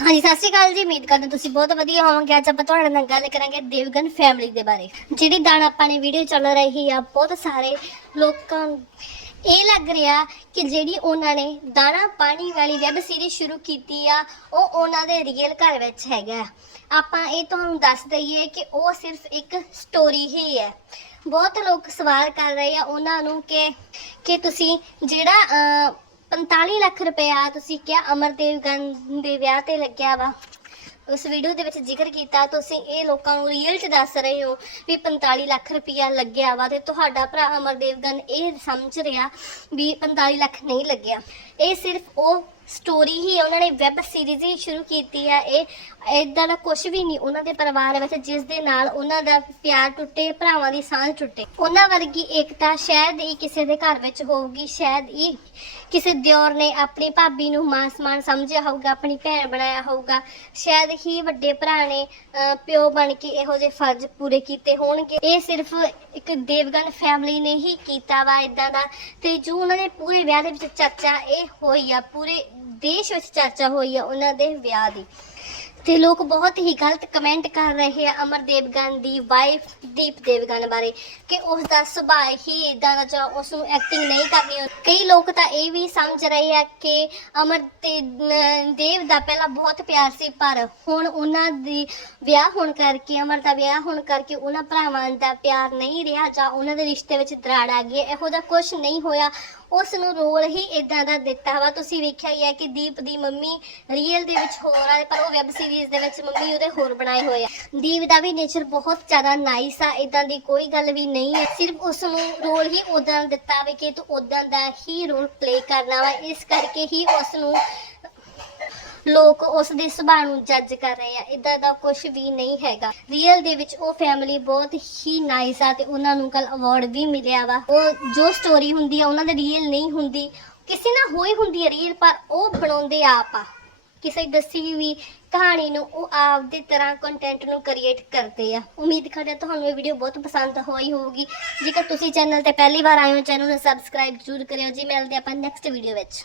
ਹਾਂਜੀ, ਸਤਿ ਸ਼੍ਰੀ ਅਕਾਲ ਜੀ, ਉਮੀਦ ਕਰਦੇ ਤੁਸੀਂ ਬਹੁਤ ਵਧੀਆ ਹੋਵੋਗੇ। ਅੱਜ ਆਪਾਂ ਤੁਹਾਡੇ ਨਾਲ ਗੱਲ ਕਰਾਂਗੇ ਦੇਵਗਨ ਫੈਮਿਲੀ ਦੇ ਬਾਰੇ। ਜਿਹੜੀ ਦਾਣ ਆਪਾਂ ਨੇ ਵੀਡੀਓ ਚੱਲ ਰਹੀ ਆ, ਬਹੁਤ ਸਾਰੇ ਲੋਕਾਂ ਇਹ ਲੱਗ ਰਿਹਾ ਕਿ ਜਿਹੜੀ ਉਹਨਾਂ ਨੇ ਦਾਣਾ ਪਾਣੀ ਵਾਲੀ ਵੈਬ ਸੀਰੀਜ਼ ਸ਼ੁਰੂ ਕੀਤੀ ਆ, ਉਹ ਉਹਨਾਂ ਦੇ ਰੀਅਲ ਘਰ ਵਿੱਚ ਹੈਗਾ। ਆਪਾਂ ਇਹ ਤੁਹਾਨੂੰ ਦੱਸ ਦਈਏ ਕਿ ਉਹ ਸਿਰਫ ਇੱਕ ਸਟੋਰੀ ਹੀ ਹੈ। ਬਹੁਤ ਲੋਕ ਸਵਾਲ ਕਰ ਰਹੇ ਆ ਉਹਨਾਂ ਨੂੰ ਕਿ ਕਿ ਤੁਸੀਂ ਜਿਹੜਾ 45 ਲੱਖ ਰੁਪਇਆ ਤੁਸੀਂ ਕਿਹਾ ਅਮਰਦੇਵ ਗਨ ਦੇ ਵਿਆਹ ਤੇ ਲੱਗਿਆ ਵਾ। ਉਸ ਵੀਡੀਓ ਦੇ ਵਿੱਚ ਜ਼ਿਕਰ ਕੀਤਾ, ਤੁਸੀਂ ਇਹ ਲੋਕਾਂ ਨੂੰ ਰੀਅਲ ਚ ਦੱਸ ਰਹੇ ਹੋ ਵੀ 45 ਲੱਖ ਰੁਪਇਆ ਲੱਗਿਆ ਵਾ ਤੇ ਤੁਹਾਡਾ ਭਰਾ ਅਮਰਦੇਵ ਗਨ ਇਹ ਸਮਝ ਰਿਹਾ ਵੀ 45 ਲੱਖ ਨਹੀਂ ਲੱਗਿਆ। ਇਹ ਸਿਰਫ ਉਹ ਸਟੋਰੀ ਹੀ ਉਹਨਾਂ ਨੇ ਵੈਬ ਸੀਰੀਜ਼ ਹੀ ਸ਼ੁਰੂ ਕੀਤੀ ਹੈ ਇਹ ਇਦਾਂ ਦਾ ਕੁਝ ਵੀ ਨਹੀਂ, ਉਹਨਾਂ ਦੇ ਪਰਿਵਾਰ ਵਿੱਚ ਜਿਸ ਦੇ ਨਾਲ ਉਹਨਾਂ ਦਾ ਪਿਆਰ ਟੁੱਟੇ, ਭਰਾਵਾਂ ਦੀ ਸਾਂਝ ਟੁੱਟੇ। ਉਹਨਾਂ ਵਰਗੀ ਏਕਤਾ ਸ਼ਾਇਦ ਹੀ ਕਿਸੇ ਦੇ ਘਰ ਵਿੱਚ ਹੋਊਗੀ, ਸ਼ਾਇਦ ਹੀ ਕਿਸੇ ਦਿਓਰ ਨੇ ਆਪਣੀ ਭਾਬੀ ਨੂੰ ਮਾਂ ਸਮਾਨ ਸਮਝਿਆ ਹੋਊਗਾ, ਆਪਣੀ ਭੈਣ ਬਣਾਇਆ ਹੋਊਗਾ। ਸ਼ਾਇਦ ਹੀ ਵੱਡੇ ਭਰਾ ਨੇ ਪਿਓ ਬਣ ਕੇ ਇਹੋ ਜਿਹੇ ਫਰਜ਼ ਪੂਰੇ ਕੀਤੇ ਹੋਣਗੇ। ਇਹ ਸਿਰਫ ਇੱਕ ਦੇਵਗਨ ਫੈਮਿਲੀ ਨੇ ਹੀ ਕੀਤਾ ਵਾ ਇਦਾਂ ਦਾ। ਤੇ ਜੋ ਉਹਨਾਂ ਦੇ ਪੂਰੇ ਵਿਆਹ ਦੇ ਵਿੱਚ ਚਰਚਾ ਇਹ ਹੋਈ ਆ, ਪੂਰੇ ਦੇਸ਼ ਵਿੱਚ ਚਰਚਾ ਹੋਈ ਹੈ ਉਹਨਾਂ ਦੇ ਵਿਆਹ ਦੀ। ਤੇ ਲੋਕ ਬਹੁਤ ਹੀ ਗਲਤ ਕਮੈਂਟ ਕਰ ਰਹੇ ਆ ਅਮਰ ਦੇਵਗਨ ਦੀ ਵਾਈਫ ਦੀਪ ਦੇਵਗਨ ਬਾਰੇ ਕਿ ਉਸ ਦਾ ਸੁਭਾਅ ਹੀ ਇਦਾਂ ਦਾ ਜਾਂ ਉਸ ਨੂੰ ਐਕਟਿੰਗ ਨਹੀਂ ਕਰਨੀ ਕਈ ਲੋਕ ਤਾਂ ਇਹ ਵੀ ਸਮਝ ਰਹੇ ਆ ਕਿ ਅਮਰ ਤੇ ਨ- ਦੇਵ ਦਾ ਪਹਿਲਾਂ ਬਹੁਤ ਪਿਆਰ ਸੀ, ਪਰ ਹੁਣ ਉਹਨਾਂ ਦੀ ਵਿਆਹ ਹੋਣ ਕਰਕੇ, ਅਮਰ ਦਾ ਵਿਆਹ ਹੋਣ ਕਰਕੇ ਉਹਨਾਂ ਭਰਾਵਾਂ ਦਾ ਪਿਆਰ ਨਹੀਂ ਰਿਹਾ ਜਾਂ ਉਹਨਾਂ ਦੇ ਰਿਸ਼ਤੇ ਵਿੱਚ ਦਰਾੜ ਆ ਗਈ ਇਹੋ ਜਿਹਾ ਕੁਝ ਨਹੀਂ ਹੋਇਆ। ਉਸ ਨੂੰ ਰੋਲ ਹੀ ਇਦਾਂ ਦਾ ਦਿੱਤਾ ਵਾ। ਤੁਸੀਂ ਵੇਖਿਆ ਹੀ ਹੈ ਕਿ ਦੀਪ ਦੀ ਮੰਮੀ ਰੀਅਲ ਦੇ ਵਿੱਚ ਹੋਰ ਆ, ਪਰ ਉਹ ਵੈਬ ਸੀਰੀਜ਼ ਦੇ ਵਿੱਚ ਮੰਮੀ ਉਹਦੇ ਹੋਰ ਬਣਾਏ ਹੋਏ ਆ। ਦੀਪ ਦਾ ਵੀ ਨੇਚਰ ਬਹੁਤ ਜ਼ਿਆਦਾ ਨਾਈਸ ਆ ਇਦਾਂ ਦੀ ਕੋਈ ਗੱਲ ਵੀ ਨਹੀਂ ਹੈ। ਸਿਰਫ ਉਸ ਨੂੰ ਰੋਲ ਹੀ ਉਦਾਂ ਦਾ ਦਿੱਤਾ ਵੇ ਕਿ ਤੂੰ ਉਦਾਂ ਦਾ ਹੀ ਰੋਲ ਪਲੇ ਕਰਨਾ ਵਾ। ਇਸ ਕਰਕੇ ਹੀ ਉਸ ਨੂੰ ਲੋਕ ਉਸ ਦੇ ਸੁਭਾਅ ਨੂੰ ਜੱਜ ਕਰ ਰਹੇ ਆ। ਇਦਾਂ ਦਾ ਕੁਝ ਵੀ ਨਹੀਂ ਹੈਗਾ। ਰੀਅਲ ਦੇ ਵਿੱਚ ਉਹ ਫੈਮਿਲੀ ਬਹੁਤ ਹੀ ਨਾਈਸ ਆ ਤੇ ਉਹਨਾਂ ਨੂੰ ਕੱਲ ਅਵਾਰਡ ਵੀ ਮਿਲਿਆ ਵਾ। ਉਹ ਜੋ ਸਟੋਰੀ ਹੁੰਦੀ ਆ, ਉਹਨਾਂ ਦੇ ਰੀਅਲ ਨਹੀਂ ਹੁੰਦੀ। ਕਿਸੇ ਨਾਲ ਹੋਈ ਹੁੰਦੀ ਆ ਰੀਅਲ ਪਰ ਉਹ ਬਣਾਉਂਦੇ ਆਪ ਆ। ਕਿਸੇ ਦੱਸੀ ਵੀ ਕਹਾਣੀ ਨੂੰ ਉਹ ਆਪਦੀ ਤਰ੍ਹਾਂ ਕੰਟੈਂਟ ਨੂੰ ਕ੍ਰੀਏਟ ਕਰਦੇ ਆ। ਉਮੀਦ ਕਰਦੇ ਹਾਂ ਤੁਹਾਨੂੰ ਇਹ ਵੀਡੀਓ ਬਹੁਤ ਪਸੰਦ ਹੋਈ ਹੋਊਗੀ। ਜੇਕਰ ਤੁਸੀਂ ਚੈਨਲ ਤੇ ਪਹਿਲੀ ਵਾਰ ਆਏ ਹੋ ਚੈਨਲ ਨੂੰ ਸਬਸਕ੍ਰਾਈਬ ਜ਼ਰੂਰ ਕਰਿਓ। ਜੀ, ਮਿਲਦੇ ਆਪਾਂ ਨੈਕਸਟ ਵੀਡੀਓ ਵਿੱਚ।